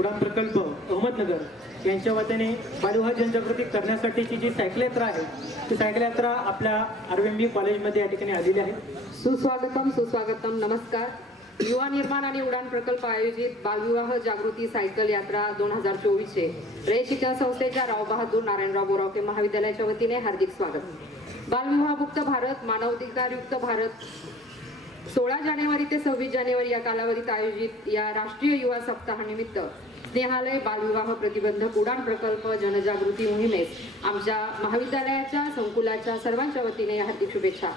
उडान प्रकल्प अहमदनगर यांच्या वतीने बालविवाह जनजागृती करण्यासाठीची जी सायकल यात्रा आहे ती सायकल यात्रा आपल्या आरएमबी कॉलेजमध्ये या ठिकाणी आलेली आहे। सुस्वागतम सुस्वागतम। नमस्कार। युवा निर्माण आणि उडान प्रकल्प आयोजित बालविवाह जागृती सायकल यात्रा 2024 चे रे शिक्षण संस्थेच्या राव बहादूर नारायणराव बोरावके महाविद्यालयाच्या वतीने हार्दिक स्वागत। बालविवाह मुक्त भारत मानवाधिकारयुक्त भारत 16 जानेवारी ते 26 जानेवारी या कालावधीत आयोजित या राष्ट्रीय युवा सप्ताहानिमित्त स्नेहालय बालविवाह प्रतिबंधक उडान प्रकल्प जनजागृती मोहिमेस आमच्या महाविद्यालयाच्या संकुलाच्या सर्वांच्या वतीने हार्दिक शुभेच्छा।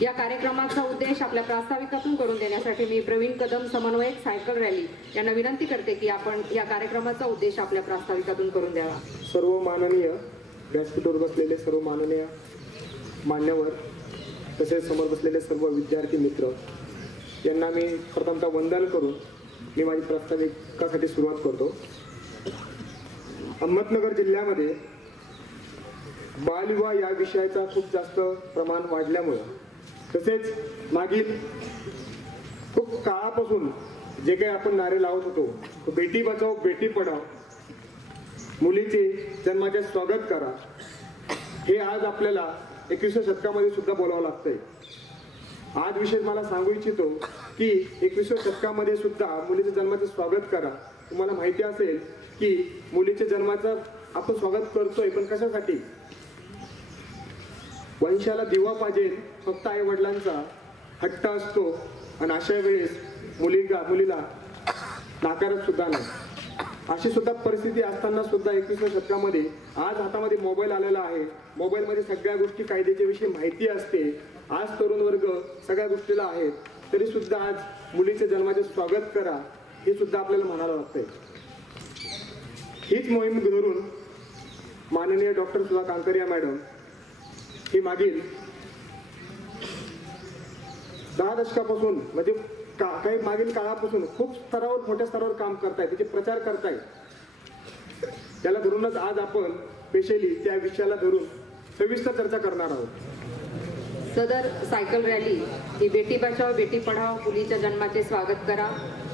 या कार्यक्रमाचा उद्देश आपल्या प्रास्ताविकातून करून देण्यासाठी मी प्रवीण कदम समन्वयक सायकल रॅली यांना विनंती करते की आपण या कार्यक्रमाचा उद्देश आपल्या प्रास्ताविकातून करून द्यावा। सर्व माननीय व्यासपीठावर बसलेले सर्व माननीय मान्यवर तसेच समोर बसलेले सर्व विद्यार्थी मित्र यांना मी प्रथमतः वंदन करून मी माझी प्रास्ताविकासाठी सुरुवात करतो। अहमदनगर जिल्ह्यामध्ये बालविवाह या विषयाचा खूप जास्त प्रमाण वाढल्यामुळे तसेच मागील खूप काळापासून जे काही आपण नारे लावत होतो बेटी बचाओ बेटी पढाओ, मुलीचे जन्माचे स्वागत करा, हे आज आपल्याला 21व्या शतकामध्ये सुद्धा बोलावं लागतंय। आज विशेष मला सांगू इच्छितो की 21व्या शतकामध्ये सुद्धा मुलीचे जन्माचे स्वागत करा। तुम्हाला माहिती असेल की मुलीच्या जन्माचं आपण स्वागत करतोय पण कशासाठी? वंशाला दिवा पाहिजे, फक्त आई वडिलांचा हट्ट असतो आणि अशा वेळेस मुलीला नाकारत सुद्धा नाही। अशी सुद्धा परिस्थिती असताना सुद्धा 21व्या शतकामध्ये आज हातामध्ये मोबाईल आलेला आहे। मोबाईलमध्ये सगळ्या गोष्टी कायद्याच्या विषयी माहिती असते। आज तरुण वर्ग सगळ्या गोष्टीला आहेत, तरी सुद्धा आज मुलीच्या जन्माचे स्वागत करा हे सुद्धा आपल्याला म्हणावं लागतंय। हीच मोहीम धरून माननीय डॉक्टर सुधा कांकरिया मॅडम ही मागील 10 दशकापासून म्हणजे काही मागील काळापासून खूप स्तरावर मोठ्या स्तरावर काम करतायत, त्याचे प्रचार करतायत। त्याला धरूनच आज आपण स्पेशली त्या विषयाला धरून सविस्तर चर्चा करणार आहोत। सदर सायकल रॅली ही बेटी बचाओ बेटी पढाओ, मुलीच्या जन्माचे स्वागत करा,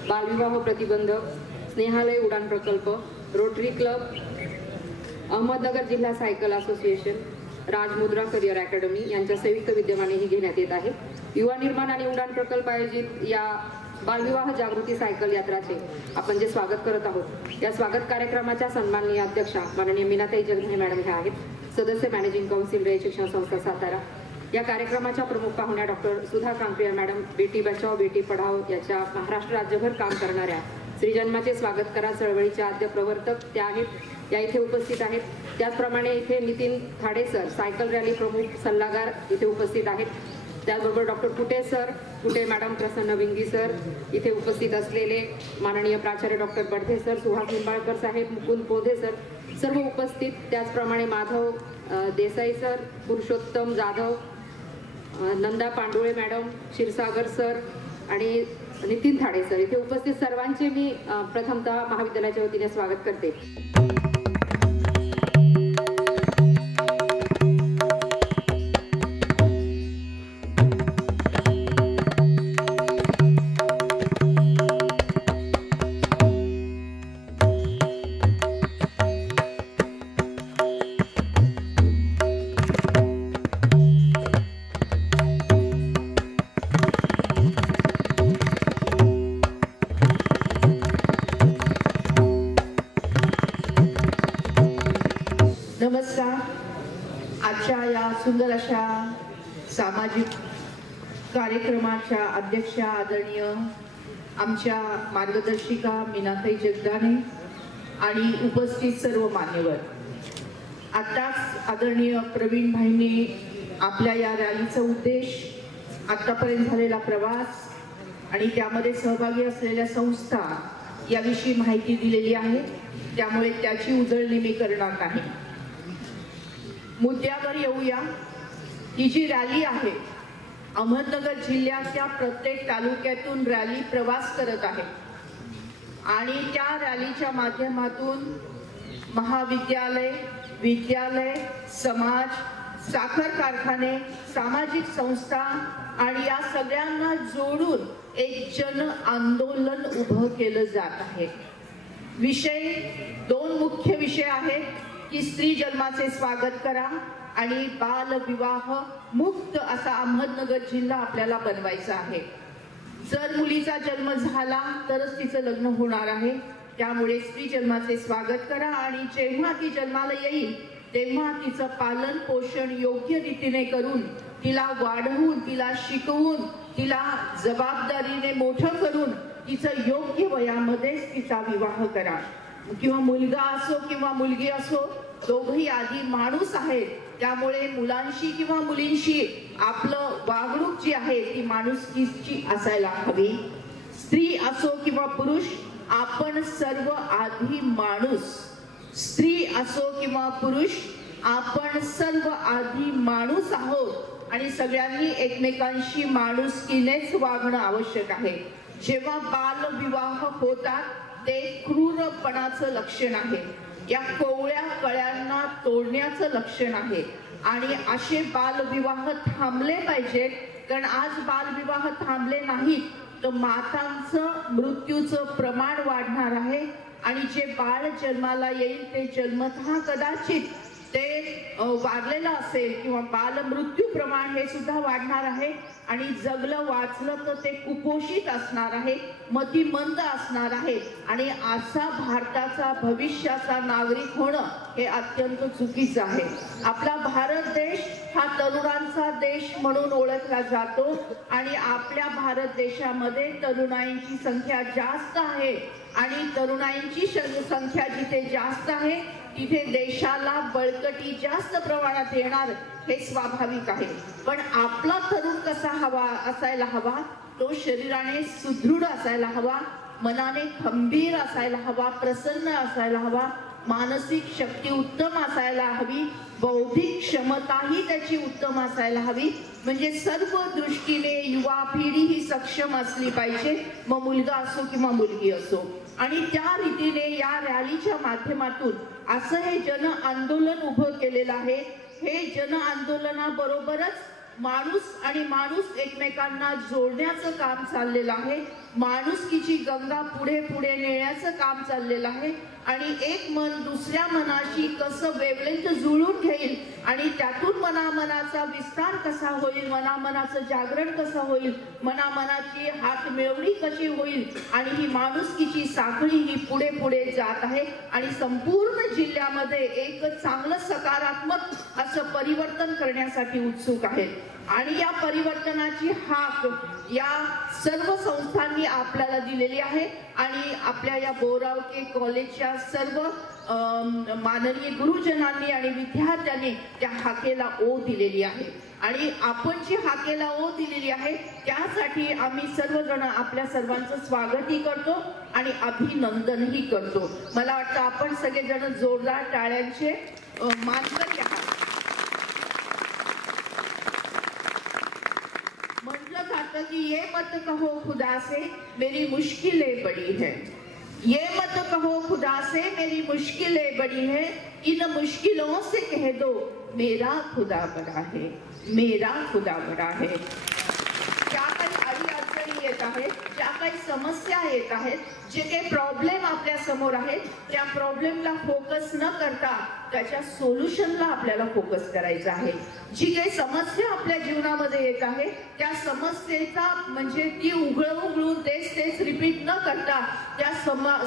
बालविवाह प्रतिबंधक, स्नेहालय उडान प्रकल्प, रोटरी क्लब, अहमदनगर जिल्हा सायकल असोसिएशन, राजमुद्रा करिअर अकॅडमी यांच्या संयुक्त विद्यमाने ही घेण्यात येत आहे। युवा निर्माण आणि उडान प्रकल्प आयोजित या बालविवाह जागृती सायकल यात्राचे आपण जे स्वागत करत आहोत या स्वागत कार्यक्रमाच्या सन्माननीय अध्यक्षा माननीय मीनाताई जगधने मॅडम ह्या आहेत, सदस्य मॅनेजिंग काउन्सिल रे शिक्षण संस्था सातारा। या कार्यक्रमाच्या प्रमुख पाहुण्या डॉक्टर सुधा कांकरिया मॅडम, बेटी बचाओ बेटी पढाओ याच्या महाराष्ट्र राज्यभर काम करणाऱ्या श्री जन्माचे स्वागत करा चळवळीच्या आद्य प्रवर्तक त्या आहेत, या इथे उपस्थित आहेत। त्याचप्रमाणे इथे Nitin Thade sir cycle rally प्रमुख सल्लागार इथे उपस्थित आहेत। त्याचबरोबर डॉक्टर कुटे सर, कुटे मॅडम, प्रसन्न विंगी सर, इथे उपस्थित असलेले माननीय प्राचार्य डॉक्टर बडधे सर, सुहास निंबाळकर साहेब, मुकुंद पोधे सर सर्व उपस्थित। त्याचप्रमाणे Madhav Desai sir, Purushottam Jadhav, Nanda Pandule madam, Kshirsagar sir आणि नितीन थाडे सर इथे उपस्थित सर्वांचे मी प्रथमतः महाविद्यालयाच्या वतीने स्वागत करते। नमस्कार। आजच्या या सुंदर अशा सामाजिक कार्यक्रमाच्या अध्यक्षा आदरणीय आमच्या मार्गदर्शिका मीनाताई जगदाने आणि उपस्थित सर्व मान्यवर, आताच आदरणीय प्रवीण भाईंनी आपल्या या रॅलीचा उद्देश, आतापर्यंत झालेला प्रवास आणि त्यामध्ये सहभागी असलेल्या संस्था याविषयी माहिती दिलेली आहे, त्यामुळे त्याची उजळणी मी करणार नाही। मुद्द्यावर येऊया। ही जी रॅली आहे अहमदनगर जिल्ह्याच्या प्रत्येक तालुक्यातून रॅली प्रवास करत आहे आणि त्या रॅलीच्या माध्यमातून महाविद्यालय, विद्यालय, समाज, साखर कारखाने, सामाजिक संस्था आणि या सगळ्यांना जोडून एक जन आंदोलन उभं केलं जात आहे। विषय दोन मुख्य विषय आहेत की स्त्री जन्माचे स्वागत करा आणि बालविवाह मुक्त असा अहमदनगर जिल्हा आपल्याला बनवायचा आहे. जर मुलीचा जन्म झाला तरच तिचं लग्न होणार आहे. त्यामुळे स्त्री जन्माचे स्वागत करा आणि जेव्हा ती जन्माला येईल तेव्हा तिचं पालन पोषण योग्य रीतीने करून तिला वाढवून तिला शिकवून तिला जबाबदारीने मोठं करून तिचं योग्य वयामध्येच तिचा विवाह करा. किंवा मुलगा असो किंवा मुलगी असो दोघही आधी माणूस आहेत. त्यामुळे मुलांशी किंवा मुलींशी आपलं वागणूक जी आहे ती माणुसकीची असायला हवी. स्त्री असो किंवा पुरुष आपण सर्व आधी माणूस. स्त्री असो किंवा पुरुष आपण सर्व आधी माणूस आहोत आणि सगळ्यांनी एकमेकांशी माणुसकीनेच वागणं आवश्यक आहे. जेव्हा बालविवाह होतात ते क्रूरपणाचं लक्षण आहे. या कोवळ्या कळ्यांना तोडण्याचं लक्षण आहे आणि असे बालविवाह थांबले पाहिजेत. कारण आज बालविवाह थांबले नाहीत तर मातांचं मृत्यूचं प्रमाण वाढणार आहे आणि जे बाळ जन्माला येईल ते जन्मतः कदाचित ते वाढलेलं असेल किंवा बाल मृत्यू प्रमाण हे सुद्धा वाढणार आहे आणि जगलं वाचलं तर ते कुपोषित असणार आहे, मतिमंद असणार आहे आणि असा भारताचा भविष्याचा नागरिक होणं हे अत्यंत चुकीचं आहे. आपला भारत देश हा तरुणांचा देश म्हणून ओळखला जातो आणि आपल्या भारत देशामध्ये तरुणाईंची संख्या जास्त आहे आणि तरुणाईंची संख्या जिथे जास्त आहे तिथे देशाला बळकटी जास्त प्रमाणात येणार हे स्वाभाविक आहे. पण आपला तरुण कसा हवा असायला हवा, तो शरीराने सुदृढ असायला हवा, मनाने खंबीर असायला हवा, प्रसन्न असायला हवा, मानसिक शक्ती उत्तम असायला हवी, बौद्धिक क्षमताही त्याची उत्तम असायला हवी. म्हणजे सर्व दृष्टीने युवा पिढी ही सक्षम असली पाहिजे, मग मुलगा असो किंवा मुलगी असो. आणि त्या रीतीने या रॅलीच्या माध्यमातून असं हे जन आंदोलन उभं केलेलं आहे. हे जन आंदोलनाबरोबरच माणूस आणि माणूस एकमेकांना जोडण्याचं काम चाललेलं आहे. माणुसकीची गंगा पुढे पुढे नेण्याचं काम चाललेलं आहे आणि एक मन दुसऱ्या मनाशी कसं वेवलेंथ जुळून घेईल आणि त्यातून मनामनाचा विस्तार कसा होईल, मनामनाचं जागरण कसं होईल, मनामनाची हात मिळवणी कशी होईल आणि ही माणुसकीची साखळी ही पुढे पुढे जात आहे आणि संपूर्ण जिल्ह्यामध्ये एक चांगलं सकारात्मक असं परिवर्तन करण्यासाठी उत्सुक आहेत. आणि या परिवर्तनाची हाक या सर्व संस्थांनी आपल्याला दिलेली आहे आणि आपल्या या बोरावके कॉलेजच्या सर्व माननीय गुरुजनांनी आणि विद्यार्थ्यांनी त्या हाकेला ओ दिलेली आहे. आणि आपण जी हाकेला ओ दिलेली आहे त्यासाठी आम्ही सर्वजण आपल्या सर्वांचं स्वागतही करतो आणि अभिनंदनही करतो. मला वाटतं आपण सगळेजण जोरदार टाळ्यांचे मानकरी आहात. म्हटलं जातं की ये मत कहो खुदा से मेरी मुश्किलें बड़ी है. ये मत कहो खुदा से मेरी मुश्किलें बड़ी है, इन मुश्किलों से कह दो मेरा खुदा बड़ा है, मेरा खुदा बड़ा है. ज्या काही अडीअडचणी येत आहेत, ज्या काही समस्या येत आहेत, जे काही प्रॉब्लेम आपल्या समोर आहेत त्या प्रॉब्लेमला फोकस न करता त्याच्या सोल्युशनला आपल्याला फोकस करायचा आहे. जी काही समस्या आपल्या जीवनामध्ये येत आहे त्या समस्येचा म्हणजे ती उघळून तेच रिपीट न करता त्या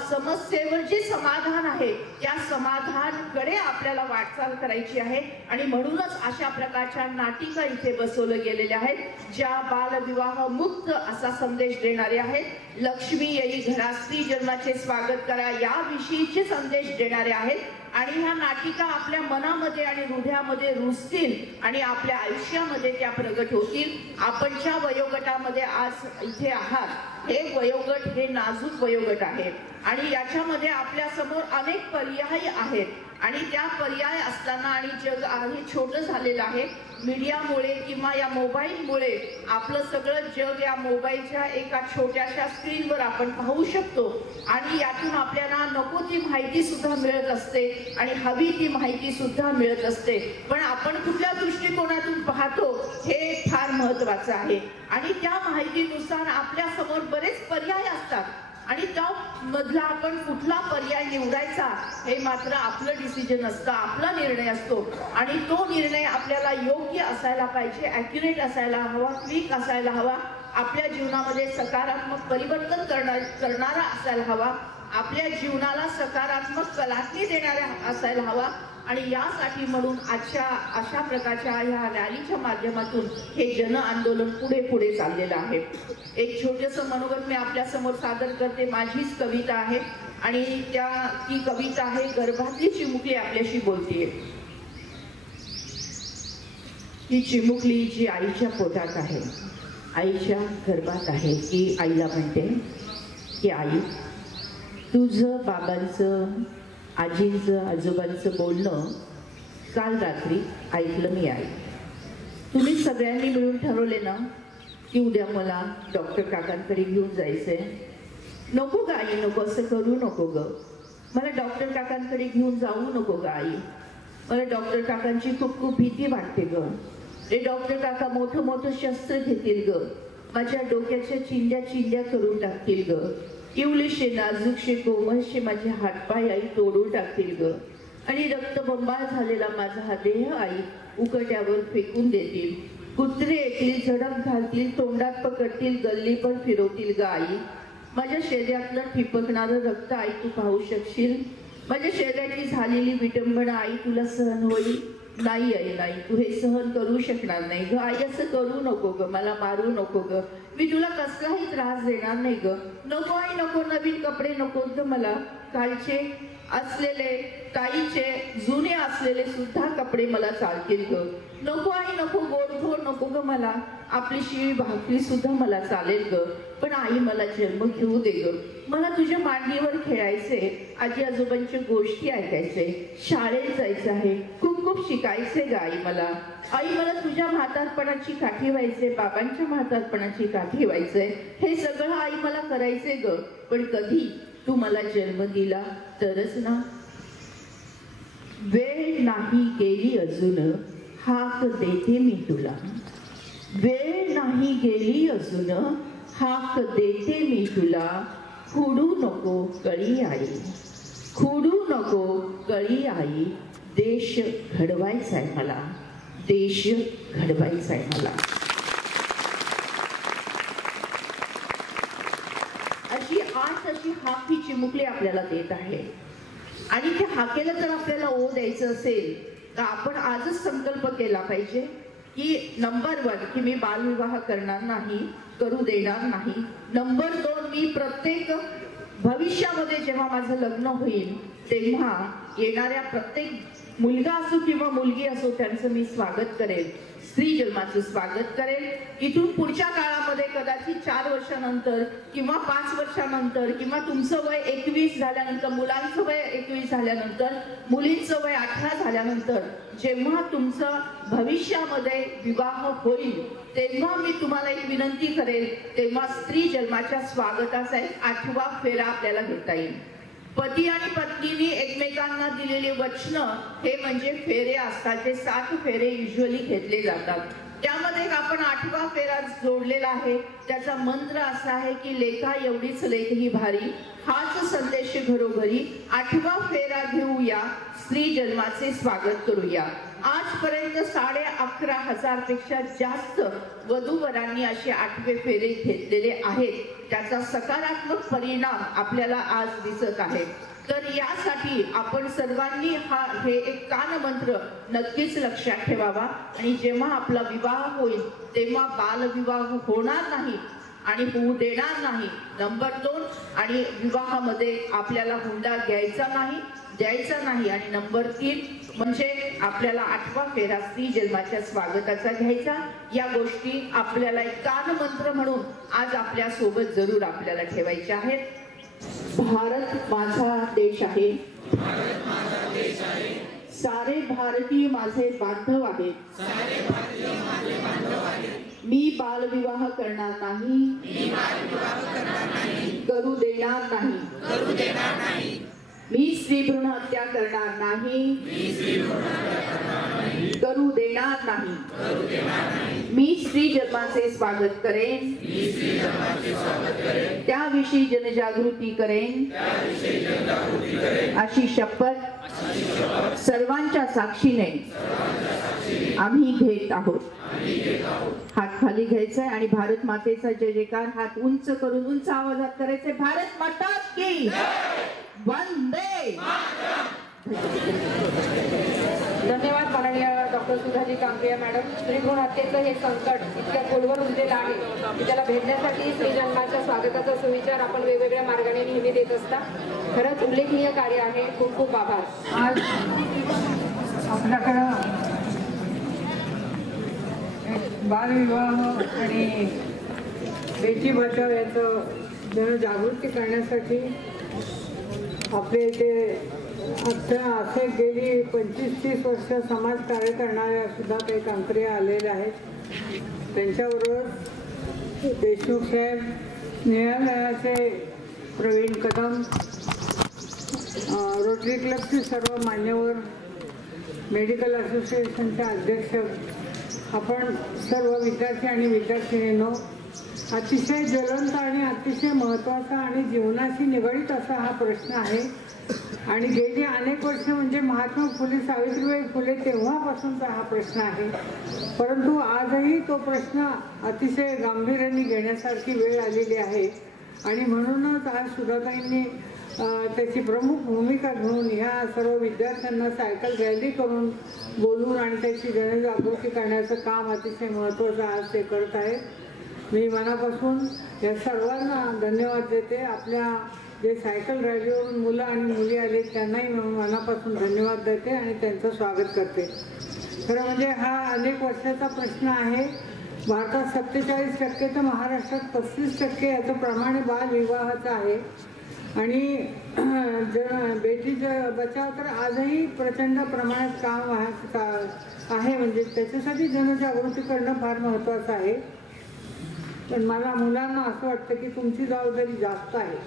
समस्येवर जे समाधान आहे त्या समाधानाकडे आपल्याला वाटचाल करायची आहे. आणि म्हणूनच अशा प्रकारच्या नाटिका इथे बसवल्या गेलेल्या आहेत ज्या बालविवाह मुक्त असा संदेश देणारे आहेत. लक्ष्मी येई घरात स्त्री जन्माचे स्वागत करा याविषयीचे संदेश देणारे आहेत आणि ह्या नाटिका आपल्या मनामध्ये आणि हृदयामध्ये रुजतील आणि आपल्या आयुष्यामध्ये त्या प्रगट होतील. आपण ज्या वयोगटामध्ये आज इथे आहात हे वयोगट हे नाजूक वयोगट आहे आणि याच्यामध्ये आपल्या समोर अनेक पर्याय आहेत आणि त्या पर्याय असताना आणि जग हे छोटं झालेलं आहे. मीडियामुळे किंवा या मोबाईलमुळे आपलं सगळं जग या मोबाईलच्या एका छोट्याशा स्क्रीनवर आपण पाहू शकतो आणि यातून आपल्याला नको ती माहिती सुद्धा मिळत असते आणि हवी ती माहिती सुद्धा मिळत असते. पण आपण कुठल्या दृष्टिकोनातून पाहतो हे फार महत्त्वाचं आहे आणि त्या माहितीनुसार आपल्या समोर बरेच पर्याय असतात. आणि त्या मधला आपण कुठला पर्याय निवडायचा हे मात्र आपलं डिसिजन असतं, आपला निर्णय असतो आणि तो निर्णय आपल्याला योग्य असायला पाहिजे, ॲक्युरेट असायला हवा, क्विक असायला हवा, आपल्या जीवनामध्ये सकारात्मक परिवर्तन करणारा असायला हवा, आपल्या जीवनाला सकारात्मक कलाटणी देणारा असायला हवा. आणि यासाठी म्हणून आजच्या अशा प्रकारच्या ह्या रॅलीच्या माध्यमातून हे जन आंदोलन पुढे पुढे चाललेलं आहे. एक छोटंसं मनोगत मी आपल्या समोर सादर करते. माझीच कविता आहे आणि ती कविता आहे गर्भातली चिमुकली आपल्याशी बोलतेय. ही चिमुकली जी आईच्या पोटात आहे, आईच्या गर्भात आहे, ती आईला म्हणते की आई, तुझं बाबांचं, आजींचं, आजोबांचं बोलणं काल रात्री ऐकलं मी आई. तुम्ही सगळ्यांनी मिळून ठरवले ना की उद्या मला डॉक्टर काकांकडे घेऊन जायचंय. नको ग आई, नको, असं करू नको ग. मला डॉक्टर काकांकडे घेऊन जाऊ नको ग आई. मला डॉक्टर काकांची खूप खूप भीती वाटते ग. ते डॉक्टर काका मोठं मोठं शस्त्र घेतील ग. माझ्या डोक्याच्या चिंध्या चिंध्या करून टाकतील ग. इवलेशे नाजूकशे कोमलशे माझे हातपाय आई तोडून टाकतील ग. आणि रक्तबंबाळ झालेला माझा हा देह आई उकट्यावर फेकून देतील. कुत्रे येतील, झडप घालतील, तोंडात पकडतील, गल्ली पण फिरवतील ग आई. माझ्या शरीरातलं ठिपकणारं रक्त आई तू पाहू शकशील. माझ्या शरीराची झालेली विटंबना आई तुला सहन होईल. नाही आई, नाही, तू हे सहन करू शकणार नाही ग आई. असं करू नको ग, मला मारू नको ग, मी तुला कसलाही त्रास देणार नाही ग. नको आई, नको, नवीन कपडे नको ग मला. कालचे असलेले, ताईचे जुने असलेले सुद्धा कपडे मला चालतील ग. नको आई, नको, गोडधोड नको ग मला. आपली शिळी भाकरी सुद्धा मला चालेल ग. पण आई, मला जन्म घेऊ दे ग. मला तुझ्या मांडीवर खेळायचे, आजी आजोबांच्या गोष्टी ऐकायचे, शाळेत जायचं आहे, खूप खूप शिकायचे ग आई मला. आई, मला तुझ्या म्हातारपणाची काठी व्हायचे, बाबांच्या म्हातारपणाची काठी व्हायचंय. हे सगळं आई मला करायचे ग. पण कधी तू मला जन्म दिला तरच ना. वेळ नाही गेली अजून, हाक देते मी तुला. वेळ नाही गेली अजून, हाक देते मी तुला. खुडू नको कळी आई, खुडू नको कळी आई. देश घडवायचा आहे मला, देश घडवायचा आहे मला. अशी हाक ही चिमुकली आपल्याला देत आहे. आणि त्या हाकेला जर आपल्याला ओ द्यायचं असेल तर आपण आजच संकल्प केला पाहिजे की नंबर 1 की मी बालविवाह करणार नाही, करू देणार नाही. नंबर 2, मी प्रत्येक भविष्यामध्ये जेव्हा माझं लग्न होईल तेव्हा येणाऱ्या प्रत्येक मुलगा असो किंवा मुलगी असो त्यांचं मी स्वागत करेल, स्त्री जन्माचं स्वागत करेल. इथून पुढच्या काळामध्ये कदाचित 4 वर्षानंतर किंवा 5 वर्षानंतर किंवा तुमचं वय 21 झाल्यानंतर, मुलांचं वय 21 झाल्यानंतर, मुलींचं वय 18 झाल्यानंतर जेव्हा तुमचं भविष्यामध्ये विवाह होईल तेव्हा मी तुम्हाला एक विनंती करेल, तेव्हा स्त्री जन्माच्या स्वागताचा एक 8वा फेरा आपल्याला घेता येईल. पती आणि पत्नीने एकमेकांना दिलेले वचन हे म्हणजे फेरे असतात. ते 7 फेरे युजली घेतले जातात. त्यामध्ये आपण 8वा फेरा जोडलेला आहे. त्याचा मंत्र असा आहे की लेखा एवढीच लेख ही भारी, हाच संदेश घरोघरी. 8वा फेरा घेऊया, स्त्री जन्माचे स्वागत करूया. आजपर्यंत 11,500 पेक्षा जास्त वधूवरांनी असे 8वे फेरे घेतलेले आहेत. त्याचा सकारात्मक परिणाम आपल्याला आज दिसत आहे. तर यासाठी आपण सर्वांनी हे एक कानमंत्र नक्कीच लक्षात ठेवावा. आणि जेव्हा आपला विवाह होईल तेव्हा बालविवाह होणार नाही आणि होऊ देणार नाही. नंबर 2, आणि विवाहामध्ये आपल्याला हुंडा द्यायचा नाही. आणि नंबर 3 म्हणजे आपल्याला 8वा फेरा स्त्री जन्माच्या स्वागताचा घ्यायचा. या गोष्टी आपल्याला एक कानमंत्र म्हणून आज आपल्या सोबत जरूर आपल्याला ठेवायच्या आहेत. भारत माझा देश आहे, सारे भारतीय माझे बांधव आहेत. मी बालविवाह करणार नाही, करू देणार नाही. मी स्त्री भ्रूण हत्या करणार नाही, करू देणार नाही. मी स्त्री जन्माचे स्वागत करेन, त्याविषयी जनजागृती करेन अशी शपथ सर्वांच्या साक्षीने आम्ही घेत आहोत. हात खाली घ्यायचा आणि भारत मातेचा जय जयकार हात उंच करून उंच आवाजात करायचे. भारत माता की वंदे. धन्यवाद माननीय डॉक्टर सुधाजी कांबळे मॅडम. स्त्री भ्रूण हत्येचं हे संकट इतक्या खोलवर रुजलेलं आहे की त्याला भेदण्यासाठी स्त्री जन्माच्या स्वागताचा सुविचार आपण वेगवेगळ्या मार्गाने नेहमी देत असता. खरंच उल्लेखनीय कार्य आहे. खूप खूप आभार. आज आपल्याकडं बालविवाह आणि बेटी बचाव याचं जनजागृती करण्यासाठी आपले इथे असे गेली 25-30 वर्ष समाज कार्य करणाऱ्या सुद्धा काही कांकरी आलेल्या आहेत. त्यांच्याबरोबर देशमुख साहेब, न्यायालयाचे प्रवीण कदम, रोटरी क्लबचे सर्व मान्यवर, मेडिकल असोसिएशनचे अध्यक्ष, आपण सर्व विद्यार्थी आणि विद्यार्थिनींनो, अतिशय ज्वलंत आणि अतिशय महत्त्वाचा आणि जीवनाशी निगडित असा हा प्रश्न आहे. आणि गेली अनेक वर्ष म्हणजे महात्मा फुले सावित्रीबाई फुले तेव्हापासूनचा हा प्रश्न आहे. परंतु आजही तो प्रश्न अतिशय गांभीर्याने घेण्यासारखी वेळ आलेली आहे. आणि म्हणूनच आज सुधाताईंनी त्याची प्रमुख भूमिका घेऊन ह्या सर्व विद्यार्थ्यांना सायकल रॅली करून बोलून आणि त्याची जनजागृती करण्याचं काम अतिशय महत्त्वाचं आज ते करत आहेत. मी मनापासून या सर्वांना धन्यवाद देते. आपल्या जे सायकल रॅलीवरून मुलं आणि मुली आले त्यांनाही मनापासून धन्यवाद देते आणि त्यांचं स्वागत करते. खरं म्हणजे हा अनेक वर्षाचा प्रश्न आहे. भारतात 47% तर महाराष्ट्रात 35% याचं प्रमाण बालविवाहाचं आहे. आणि बेटीचं बचाव तर आजही प्रचंड प्रमाणात काम आहे. म्हणजे त्याच्यासाठी जनजागृती करणं फार महत्त्वाचं आहे. पण मला मुलांना असं वाटतं की तुमची जबाबदारी जास्त आहे.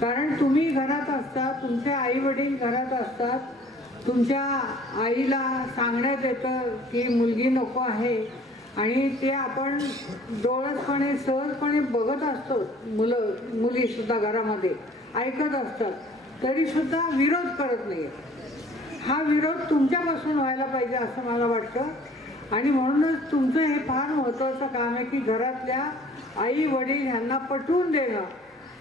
कारण तुम्ही घरात असतात, तुमचे आई वडील घरात असतात, तुमच्या आईला सांगण्यात येतं की मुलगी नको आहे आणि ते आपण डोळसपणे सहजपणे बघत असतो. मुलीसुद्धा घरामध्ये ऐकत असतात, तरीसुद्धा विरोध करत नाही. हा विरोध तुमच्यापासून व्हायला पाहिजे असं मला वाटतं. आणि म्हणूनच तुमचं हे फार महत्त्वाचं काम आहे की घरातल्या आई वडील ह्यांना पटवून देणं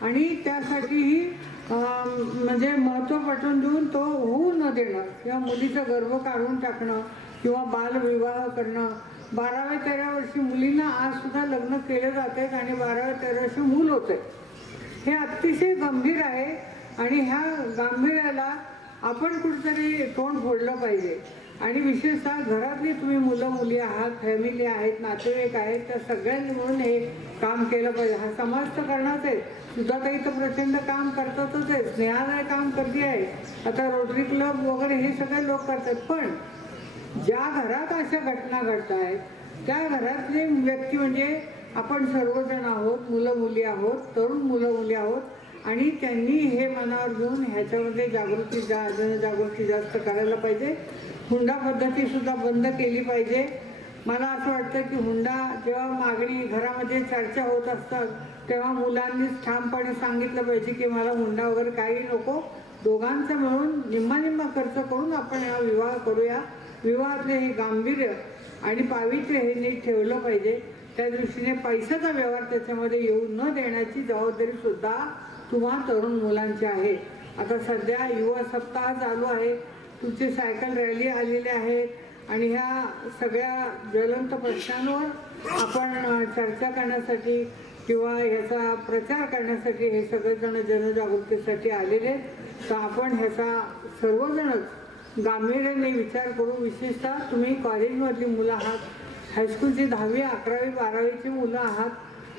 आणि त्यासाठीही म्हणजे महत्त्व पटवून देऊन तो होऊ न देणं किंवा मुलीचं गर्भ काढून टाकणं किंवा बालविवाह करणं. 12व्या-13व्या वर्षी मुलींना आजसुद्धा लग्न केले जात आहेत आणि 12व्या-13व्या वर्षी मूल होत आहे. हे अतिशय गंभीर आहे आणि ह्या गांभीर्याला आपण कुठेतरी तोंड फोडलं पाहिजे. आणि विशेषतः घरातली तुम्ही मुलं मुली आहात, फॅमिली आहेत, नातेवाईक आहेत, त्या सगळ्यांनी म्हणून हे काम केलं पाहिजे. हा समाज तर करणारच आहे. सुधाताई तर प्रचंड काम करतातच आहे. स्नेहालय काम करते आहे. आता रोटरी क्लब वगैरे हे सगळे लोक करतात. पण ज्या घरात अशा घटना घडत आहेत त्या घरातले व्यक्ती म्हणजे आपण सर्वजण आहोत, मुलं मुली आहोत, तरुण मुलं मुली आहोत आणि त्यांनी हे मनावर घेऊन ह्याच्यामध्ये जनजागृती जास्त करायला पाहिजे. हुंडा पद्धतीसुद्धा बंद केली पाहिजे. मला असं वाटतं की हुंडा जेव्हा मागणी घरामध्ये चर्चा होत असतात तेव्हा मुलांनीच ठामपणे सांगितलं पाहिजे की मला हुंडा वगैरे काही नको, दोघांचं मिळून निम्मा खर्च करून आपण हा विवाह करूया. विवाहातले हे गांभीर्य आणि पावित्र्य हे नीट ठेवलं पाहिजे. त्या दृष्टीने पैशाचा व्यवहार त्याच्यामध्ये येऊ न देण्याची जबाबदारीसुद्धा तुम्हा तरुण मुलांची आहे. आता सध्या युवा सप्ताह चालू आहे, तुमची सायकल रॅली आलेली आहे आणि ह्या सगळ्या ज्वलंत प्रश्नांवर आपण चर्चा करण्यासाठी किंवा ह्याचा प्रचार करण्यासाठी हे सगळेजण जनजागृतीसाठी आलेले. तर आपण ह्याचा सर्वजणच गांभीर्याने विचार करू. विशेषतः तुम्ही कॉलेजमधली मुलं आहात, हायस्कूलची 10वी, 11वी, 12वीची मुलं आहात,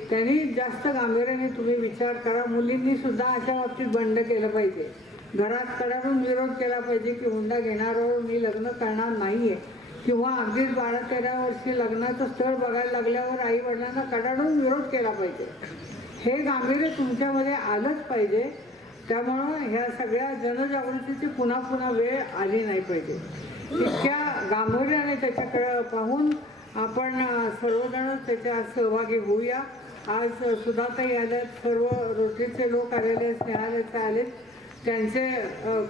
त्यांनी जास्त गांभीर्याने तुम्ही विचार करा. मुलींनी सुद्धा अशा बाबतीत बंड केलं पाहिजे. घरात कडाडून विरोध केला पाहिजे की हुंडा घेणाऱ्यावर मी लग्न करणार नाही आहे किंवा अगदीच 12-13 वर्षी लग्नाचं स्थळ बघायला लागल्यावर आई वडिलांना कडाडून विरोध केला पाहिजे. हे गांभीर्य तुमच्यामध्ये आलंच पाहिजे. त्यामुळं ह्या सगळ्या जनजागृतीची पुन्हा पुन्हा वेळ आली नाही पाहिजे. इतक्या गांभीर्याने त्याच्याकडे पाहून आपण सर्वजण त्याच्या सहभागी होऊया. आज सुधाताई आल्यात, सर्व रोटरीचे लोक आलेले, स्नेहालयाचे आलेत, त्यांचे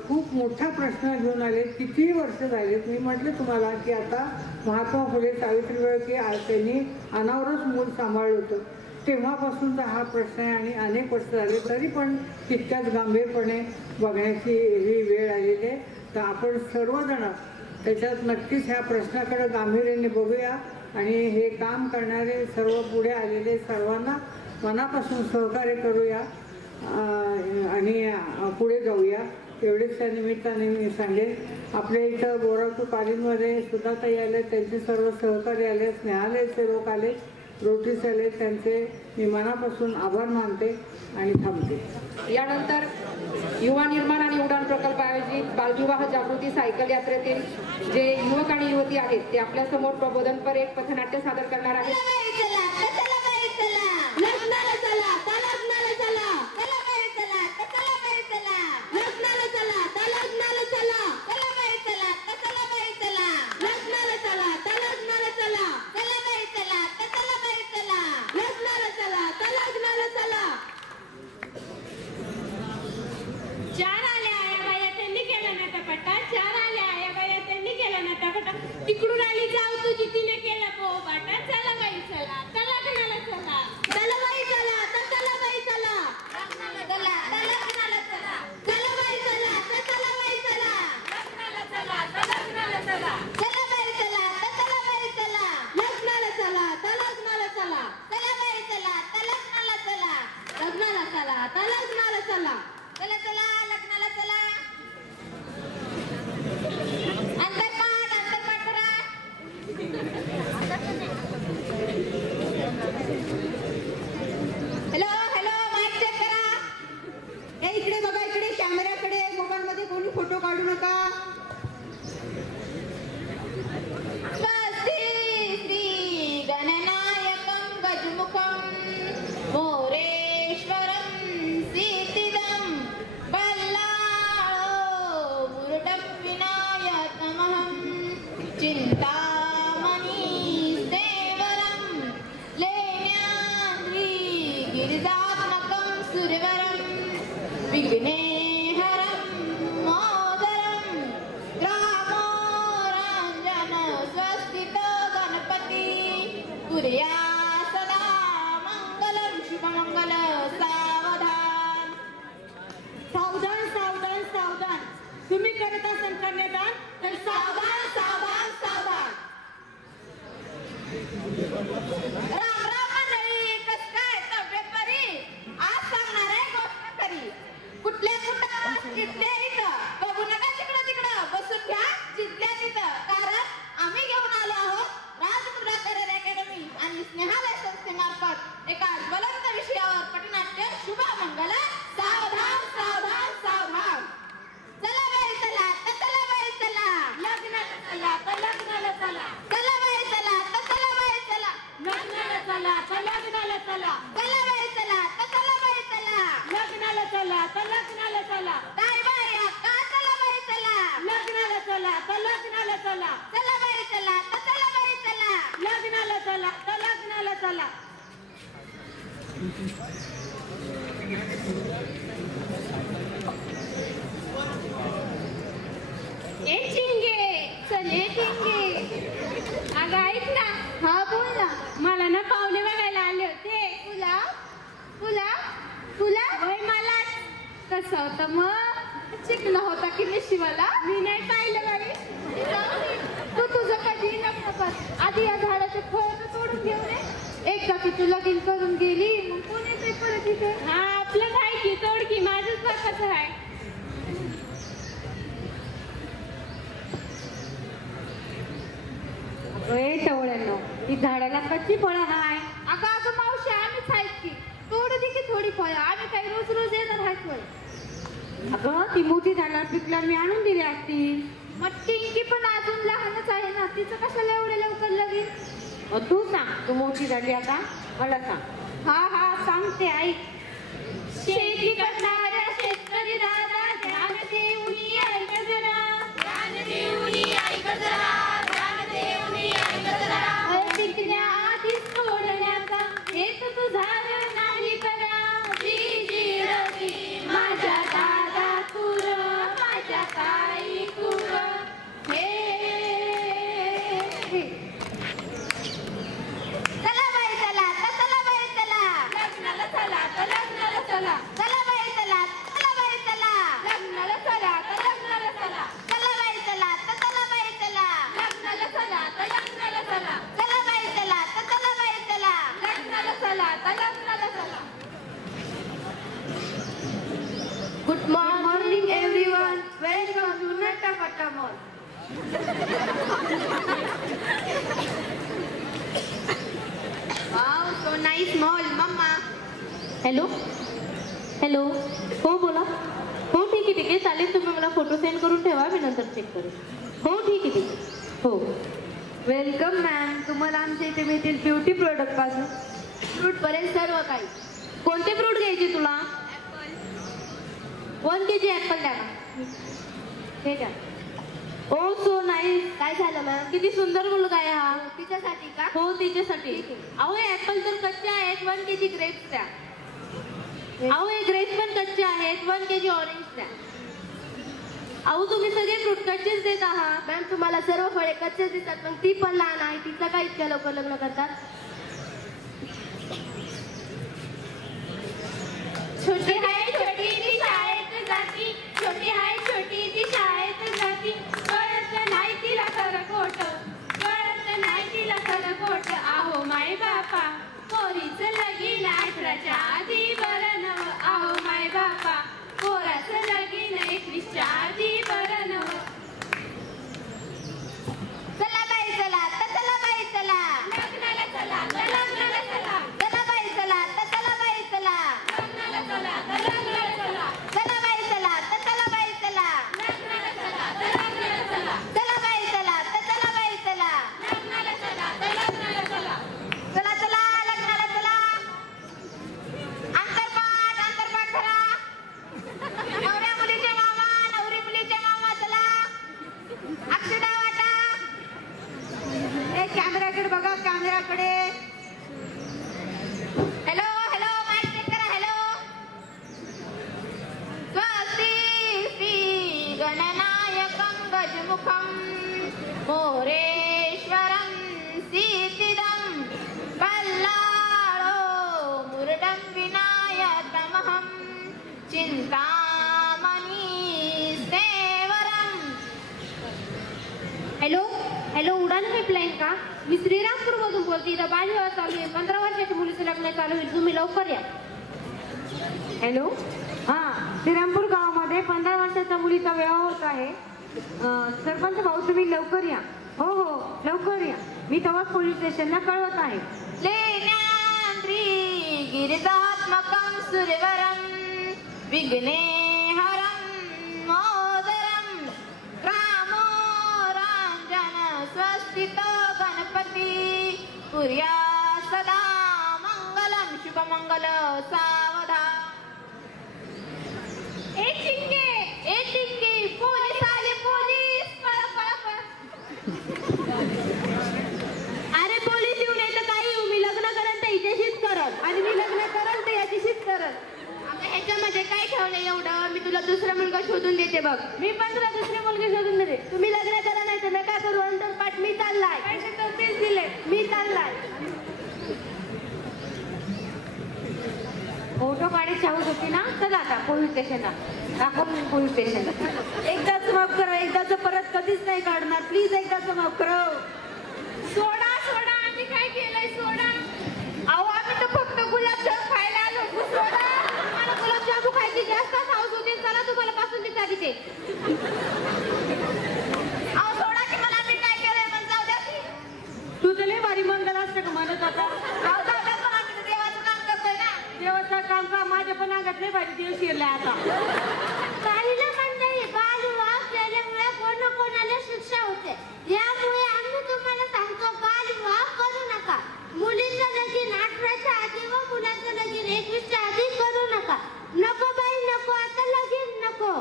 खूप मोठा प्रश्न घेऊन आले. किती वर्ष झालेत. मी म्हटलं तुम्हाला की आता महात्मा फुले सावित्रीबाई की आज त्यांनी अनावरच मूल सांभाळलं होतं, तेव्हापासूनचा हा प्रश्न आहे आणि अनेक वर्ष झाले तरी पण तितक्याच गांभीर्यपणे बघण्याची ही वेळ आलेली आहे. तर आपण सर्वजण त्याच्यात नक्कीच ह्या प्रश्नाकडे गांभीर्याने बघूया आणि हे काम करणारे सर्व पुढे आलेले सर्वांना मनापासून सहकार्य करूया आणि पुढे जाऊया. एवढेच त्या निमित्ताने मी सांगेन. आपल्या इथं बोराटू कॉलेजमध्ये सुधाताई आले, त्यांचे सर्व सहकारी आले, स्नेहालयाचे लोक आले, रोटरीचे आले, त्यांचे मी मनापासून आभार मानते आणि थांबते. यानंतर युवा निर्माण आणि उडान प्रकल्प आयोजित बालविवाह जागृती सायकल यात्रेतील जे युवक आणि युवती आहेत ते आपल्या समोर प्रबोधनपर एक पथनाट्य सादर करणार आहेत. तिकडून आली जाऊ तुझी तिने केला पोबाटा. चला बाई चला, चला लग्नाला चला, चला बाई चला, चला बाई चला, लग्नाला चला, लग्नाला चला, चला बाई चला, चला बाई चला, लग्नाला चला, लग्नाला चला, चला बाई चला, चला बाई चला, लग्नाला चला, लग्नाला चला, चला बाई चला, लग्नाला चला, लग्नाला चला, लग्नाला चला, चला चला लग्नाला चला. हॅलो हॅलो, माईक चेक करा. हे इकडे बघा, इकडे कॅमेऱ्याकडे, मोबाईल मध्ये कोणी फोटो काढू नका. स्वस्ति श्री गणनायकं गजमुखं मोरेश्वरं सिद्धिदं बल्लाळो मुरुडं विनायकमहं चिन्तामणि गिरिजात्मकं सुरवरं विघ्नेहरं मोदरं ग्रामो रञ्जन स्वस्तितो गणपति कुर्या सदा मंगलं शुभमंगल. सावधान सावधान सावधान सावधान. तुम्ही करत असाल कन्यादान तर सावधान सावधान सावधान. राम राम मंडळी, कस काय तब्येत बरी? आज सांगणार आहे गोष्ट खरी. कुठल्या कुठं जिथल्या इथं बघू नका, तिकडं तिकडं बसून घ्या जिथल्या तिथं. कारण आम्ही घेऊन आलो आहोत राजमुद्रा करिअर अकॅडमी आणि स्नेहालय संस्थेमार्फत एका ज्वलंत विषयावर पटनाट्य शुभ मंगल. सावधान सावधान सावधान. चला बाई चला, चला बाई चला, लग्नाला चला, लग्नाला चला, चला बाई चला, चला बाई चला, लग्नाला चला, लग्नाला चला, चला बाई चला, चला बाई चला, लग्नाला चला, लग्नाला चला, काय बाई अक्का, चला बाई चला, लग्नाला चला, लग्नाला चला, चला बाई चला, चला बाई चला, लग्नाला चला, लग्नाला चला. ए चिंगे, चले चिंगे. अगं ऐक ना. हा बोल ना. मला ना पाहुणे बघायला आले होते. तुला तुला तुला होय मला. कसं होतं मग? चिकला होता की मिशीवाला? मी नाही पाहिलं बाई. तू तुझं कधी लग्न कर, आधी या झाडाचे फळ तर तोडून घेऊन ये. एकदा की तू लगीन करून गेली मग कोण येते परत इथे? हा आपलं आहे की तोडकी, माझंच बापाचं आहे. टवळ्यांनो, ही झाडाला कच्ची फळं हाय. अगं अगं मावशी, आम्हीच आहेत की. तोडू दे की थोडी फळं, आम्ही काही रोज रोज येणार आहेत फळ. अगं ती मोठी झाडाला पिकल्यावर मी आणून दिली असती. मग टिंकी पण अजून लहानच आहे ना, तिचं कशाला एवढं लवकर लगेच? तू सांग, तू मोठी झाली आता मला सांग. हा हा सांगते ऐक. शेती करणाऱ्या शेतकरी ऐकू ग हे चला बाई चला चला बाई चला लग्नाला चला तर लग्नाला चला चला बाई चला चला बाई चला लग्नाला चला तर लग्नाला चला चला बाई चला तर चला बाई चला लग्नाला चला तर लग्नाला चला चला बाई चला तर चला बाई चला लग्नाला चला तर लग्नाला चला. Good morning everyone. Welcome to Nattapata Mall. Wow, so nice mall, Mama. Hello hello हो बोला. हो ठीक आहे चालेल. तुम्ही मला फोटो सेंड करून ठेवा, मी नंतर चेक करेन. हो ठीक आहे हो. Welcome ma'am. तुम्हाला आमच्या इथे मिळतील ब्युटी प्रोडक्ट पासून फ्रूट पर्यंत सर्व काही. कोणते फ्रूट घ्यायचे तुला? 1 kg ॲपल द्या ना. ठीक आहे. ओ सो नाईस. काय झालं मॅम? किती सुंदर मुलगा आहे हा. तिच्यासाठी का? हो तिच्यासाठी. ठीक आहे. अहो हे ॲपल तर कच्चे आहेत. 1 kg ग्रेप्स द्या. अहो हे ग्रेप्स पण कच्चे आहेत. 1 kg ऑरेंज द्या. अहो तुम्ही सगळे फ्रूट कच्चेच देत आहात. मॅम तुम्हाला सर्व फळे कच्चे दिसतात, पण ती पण लहान आहे. तिचं काय इतक्या लवकर लग्न करतात? छोटी आहे छोटी ती शाळेत जाती, छोटी आहे छोटी ती शाळेत जाती, कळत नाही तिला खरं खोट, कळत नाही तिला खरं खोट. आहो माय बापा पोरीचं लगीन 18च्या आधी बरं नव. आहो माय बापा पोराचं लगीन 21च्या आधी बरं नव. चला बाई चला तर चला बाई चला लग्नाला चला तर लग्नाला चला. चला बाई चला तर चला बाई चला लग्नाला चला तर लग्नाला चला. चला बाई चला तर चला बाई चला लग्नाला चला तर लग्नाला चला. चला बाई चला तर चला बाई चला लग्नाला चला तर लग्नाला चला. चला चला लग्नाला चला. अंतरपाठ करा. नवऱ्या मुलीचे मामा नवरी मुलीचे मामा चला. अक्षदा वाटा. कॅमेराकडे बघा कॅमेराकडे. हॅलो हॅलो माईक चेक करा. हॅलो. स्वस्ति श्री गणनायकं गजमुखं मोरेश्वरं सीतिदं कल्लाळो मुरडं विनायकमहं चिंतामणी सेवरं. हॅलो हॅलो उडान पाईपलाईन का? मी श्रीरामपूर मधून बोलते. इथं बालविवाह चालू आहे. 15 वर्षाच्या मुलीचं लग्न चालू होईल. तुम्ही लवकर या. हॅलो हां श्रीरामपूर गावामध्ये 15 वर्षाच्या मुलीचा विवाह होत आहे. सरपंच भाऊ तुम्ही लवकर या. हो हो लवकर या. मी तेव्हाच पोलीस स्टेशनला कळवत आहे. लेण्याद्री गिरिजात्मकं सुरवरं विघ्नेहरं मोदरं रामो राञ्जन स्वस्तितो गणपती कुर्या सदा मंगलं शुभमंगल सावधान. ए चिंगे पोलीस आले पोलीस. पळा पळा पळा. अरे पोलीस येऊ नाही तर काही येऊ. मी लग्न करत तर हिच्याशीच करत आणि मी लग्न करत तर याच्याशीच करत. आता ह्याच्यामध्ये काय ठेवलं एवढं? मी तुला दुसरा मुलगा शोधून देते बघ. मी पण तुला दुसरी मुलगी शोधून देते. तुम्ही लग्न करा नाही तर नका करू. अंतरपाठ मी चाललाय. पैसे तर तेच दिले. मी चाललाय. फोटो काढायची हौस होती ना. चला आता पोलीस स्टेशनला दाखव. पोलीस स्टेशनला एकदाच माफ करा. एकदाच परत कधीच नाही काढणार. प्लीज एकदाच माफ करा. सोडा सोडा. आम्ही काय केलंय? सोडा. अहो आम्ही तर फक्त गुलाबजाम खायला आलो होतो. सोडा. मला गुलाबजामू खायची जास्त हाऊस होते. चला तुम्हाला पासून सांगितले. अहो सोडा की मला मी काय केलंय पण जाऊ द्या की. तू तर लय भारी मंगलाष्टक म्हणत होता. अहो जाऊ द्या पण आम्ही तर देवाचं काम करतोय ना. देवाचं काम का? माझ्या पण अंगात लय भारी देव शिरलाय आता. पाहिलं मंडळी बालविवाह केल्यामुळे कोणाकोणाला शिक्षा होते. यामुळे आम्ही तुम्हाला सांगतो बालविवाह करू नका. मुलीचं लगीन 18च्या आधी व मुलाचं लगीन 21च्या आधी करू नका. नको बाई नको आता लगीन नको.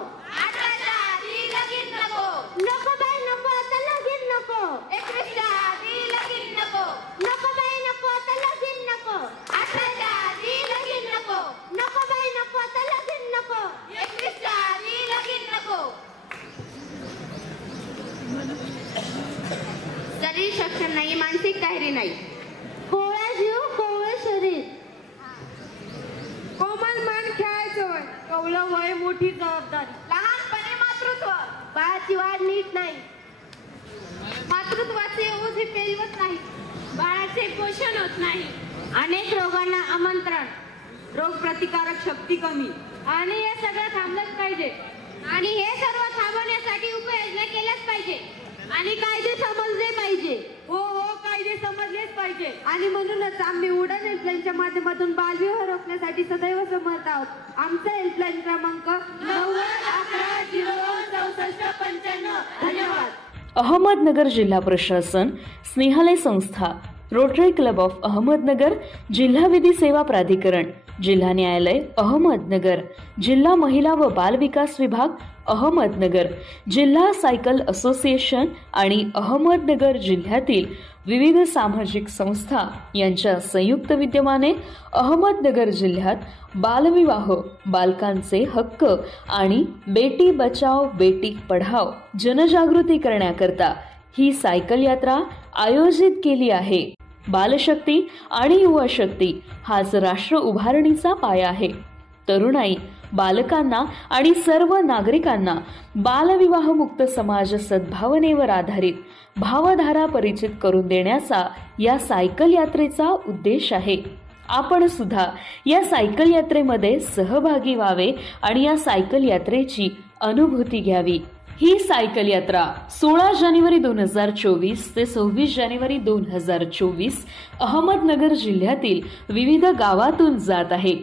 18च्या आधी लगीन नको. नको बाई नको आता लगीन नको. 21च्या आधी लगीन नको. नको बाई नको आता लगीन नको. 18च्या आधी लगीन नको. नको बाई नको आता लगीन नको. 21च्या शरीर सक्षम नाही, मानसिक तयारी नाही. कोवळा जीव कोवळे शरीर. कोमल मन खेळायचं वय, कवलं वय मोठी जबाबदारी. लहानपणी मातृत्व, बाळाची वाढ नीट नाही. मातृत्वाचे ओझे पेलवत नाही, बाळाचे पोषण होत नाही. अनेक रोगांना आमंत्रण, रोग प्रतिकारक शक्ती कमी. आणि हे सगळं थांबलंच पाहिजे. आणि हे सर्व थांबवण्यासाठी उपाययोजना केल्याच पाहिजे. आणि कायदे समजले पाहिजे. हो हो, कायदे समजलेच पाहिजे. आणि म्हणूनच आम्ही उडान हेल्पलाईनच्या माध्यमातून बालविवाह रोखण्यासाठी सदैव समर्थ आहोत. आमचा हेल्पलाईन क्रमांक 9011026495. धन्यवाद. अहमदनगर जिल्हा प्रशासन, स्नेहालय संस्था, रोटरी क्लब ऑफ अहमदनगर, जिल्हा विधी सेवा प्राधिकरण, जिल्हा न्यायालय अहमदनगर, जिल्हा महिला व बाल विकास विभाग अहमदनगर, जिल्हा सायकल असोसिएशन आणि अहमदनगर जिल्ह्यातील विविध सामाजिक संस्था यांच्या संयुक्त विद्यमाने अहमदनगर जिल्ह्यात बालविवाह, बालकांचे हक्क आणि बेटी बचाओ बेटी पढाओ जनजागृती करण्याकरता ही सायकल यात्रा आयोजित केली आहे. बालशक्ती आणि युवा शक्ती हाच राष्ट्र उभारणीचा पाया आहे. तरुणाई, बालकांना आणि सर्व नागरिकांना बालविवाहमुक्त समाज सद्भावनेवर आधारित भावधारा परिचित करून देण्याचा या सायकल यात्रेचा उद्देश आहे. आपण सुद्धा या सायकल यात्रेमध्ये सहभागी व्हावे आणि या सायकल यात्रेची अनुभूती घ्यावी. ही सायकल यात्रा 16 जानेवारी 2024 ते 26 जानेवारी 2024 अहमदनगर जिल्ह्यातील विविध गावातून जात आहे.